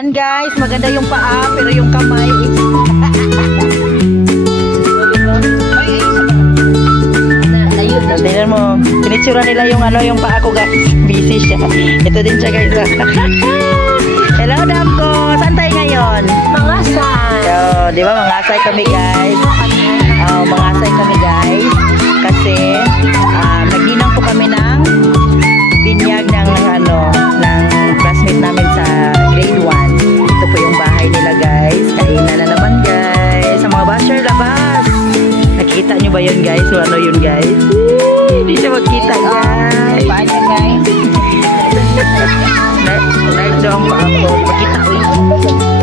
Yan guys, maganda yung paa pero yung kamay tingnan mo, pinitsura nila yung yung paa ko guys. Busy siya. Ito din siya guys. Hello Damko, saan tayo ngayon? Mangasay. So, di ba mangasay kami guys? Mangasay kami guys. Kasi nagninang po kami ng binyag ng ng classmate namin sa grade 1. Ito po yung bahay nila guys. Kainan na naman guys. Sa mga basher labas. Nakikita nyo ba yun guys? O ano yun guys? Hindi siya magkita guys. Paano guys? Live dong pa ako. Magkita ko yun.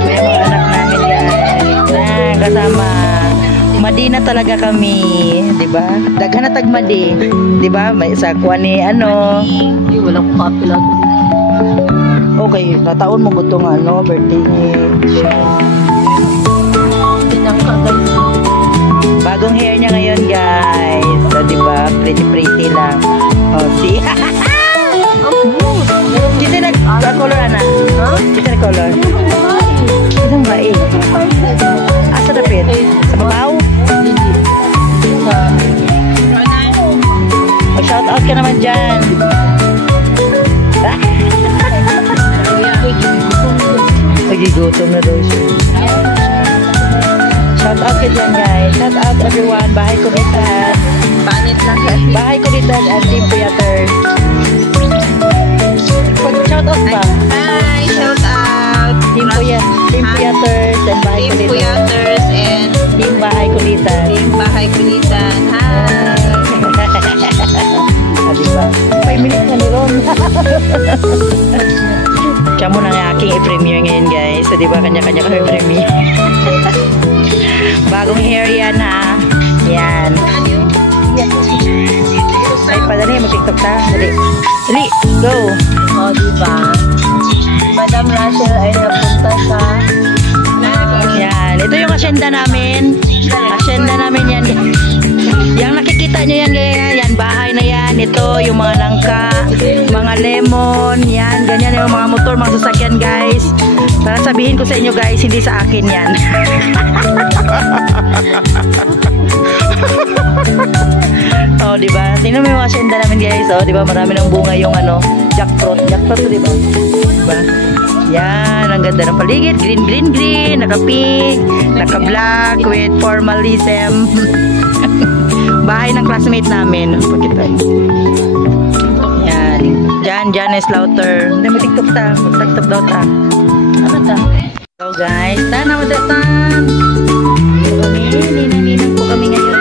May mga anak namin guys. Kasama. Madi na talaga kami. Diba? Daghan na tagmadi. Diba? May isa kuha ni Hindi, walang kapila. Okay, nataon mo gutong birthday ni Tinangka guys. bagong hair niya ngayon guys. So, diba? Pretty lang. See? Kita na color ana? Kita na color? Isang bae. Asa dapit? Sa babaw? Mag-shout out ka naman dyan. Nagigutom na daw siya. Shout out ka dyan guys. Shout out everyone. Bahay Kulitan. Panit lang guys. Bahay Kulitan at Team Theater. Shout out ba? Hi, shout out. Team Theaters and Bahay Team Kulitan. Puyaters and Team Bahay Kulitan. Team Bahay Kulitan. Hi. Diba? 5 minutes na ni Ron. Siya muna nga aking i-premiere ngayon guys. So diba kanya-kanya kami premiere. Bagong hair yan ha. Yan. Ay padali, mag-tiktok ta. Dali. Dali, go. O, diba? Madam Rachel ay napunta sa Yan. Ito yung asyenda namin. Asyenda namin yan. Yang nakikita nyo yan guys. Yan, bahay na yan. Ito, yung mga langka, mga lemon. Yan, ganyan yung mga motor, mga sasakyan guys. Para sabihin ko sa inyo guys, hindi sa akin yan. Oh, diba? Tingnan mo yung asyenda namin guys. Oh, diba? Marami ng bunga yung jackfruit. Jackfruit, diba? Diba? Yan, ang ganda ng paligid. Green, green, green. Naka-pink, naka-black with formalism. Bahay ng classmate namin. Pakita. Yan. Jan is louder. Hindi mo tiktok ta. Mag-tiktok daw ta. Ano ta? So guys, sana madatan. Ninang po kami ngayon.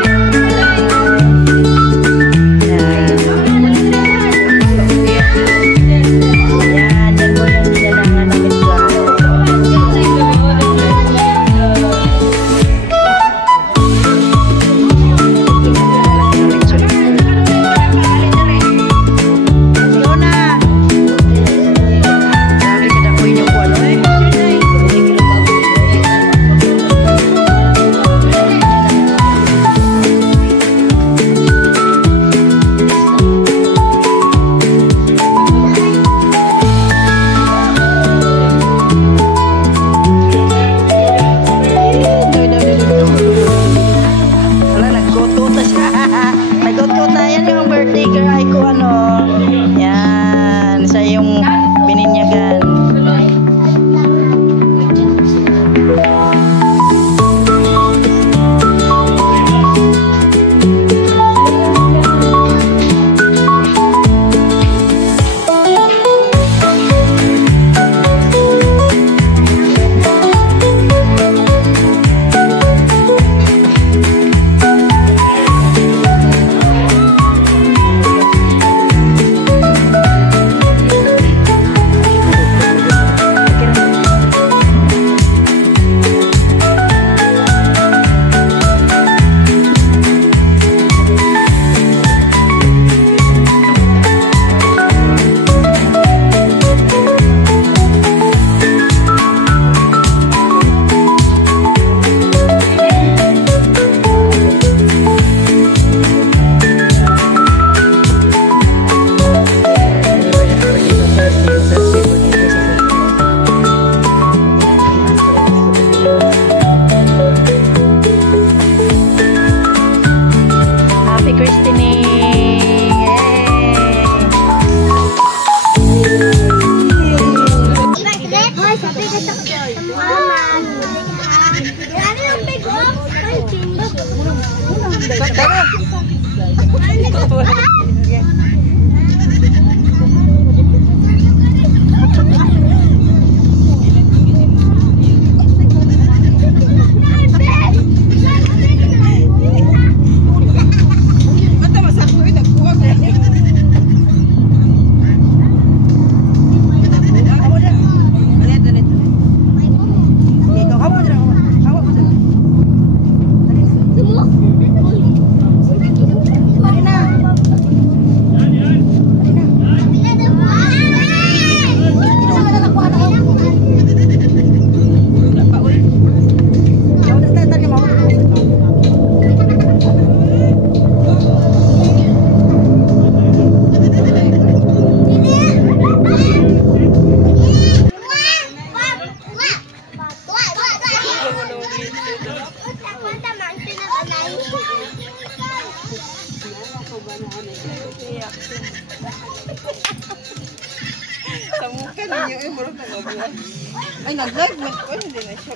Ay, nag-live man ko. Hindi na siya.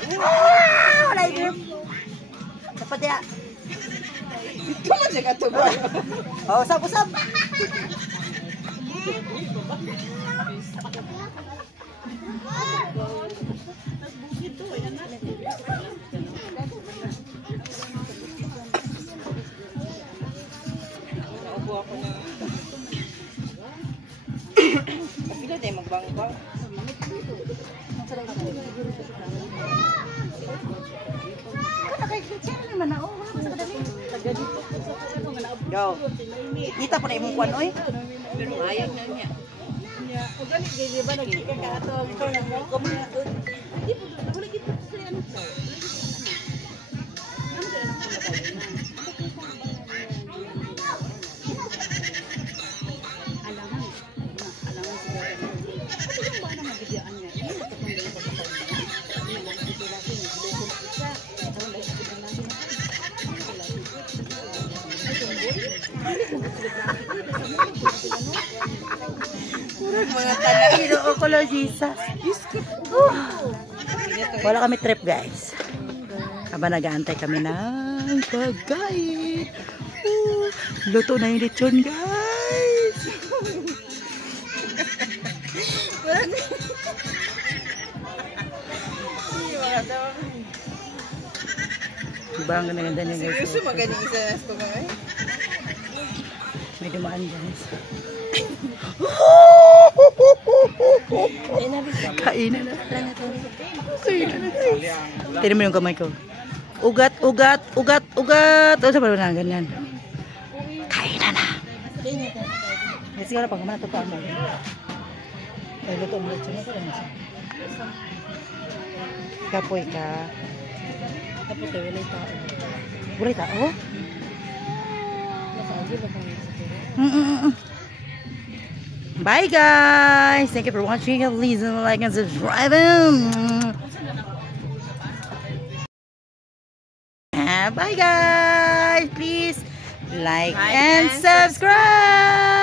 Wala yung dapat ya. Ito man siya katuba. Oh, usap. Naubo ako na. Kapila tayo magbang-bang. Yo. Kita pa na imong kwan oy. Ayag na niya. O gani, di ba nagkika ka ato? Ikaw na mo. Di po, wala kita sa ano sa. Mga Ino ko lo Jesus. Wala kami trip guys. Habang nag-aantay kami ng pagkain. Luto na yung lechon guys. Diba ang ganda niya guys. seryoso magaling isa na ito mga May dumaan guys. Kainan na. Tinan mo yung kamay ko. Ugat. O, saan ba na ganyan? Kainan na. Kasi nga na pag manatutaan mo. Ay, luto mo. Kapoy ka. Kapoy tayo, walay tao. Walay tao? Bye guys. Thank you for watching. Please like and subscribe. Bye guys. Please like and subscribe.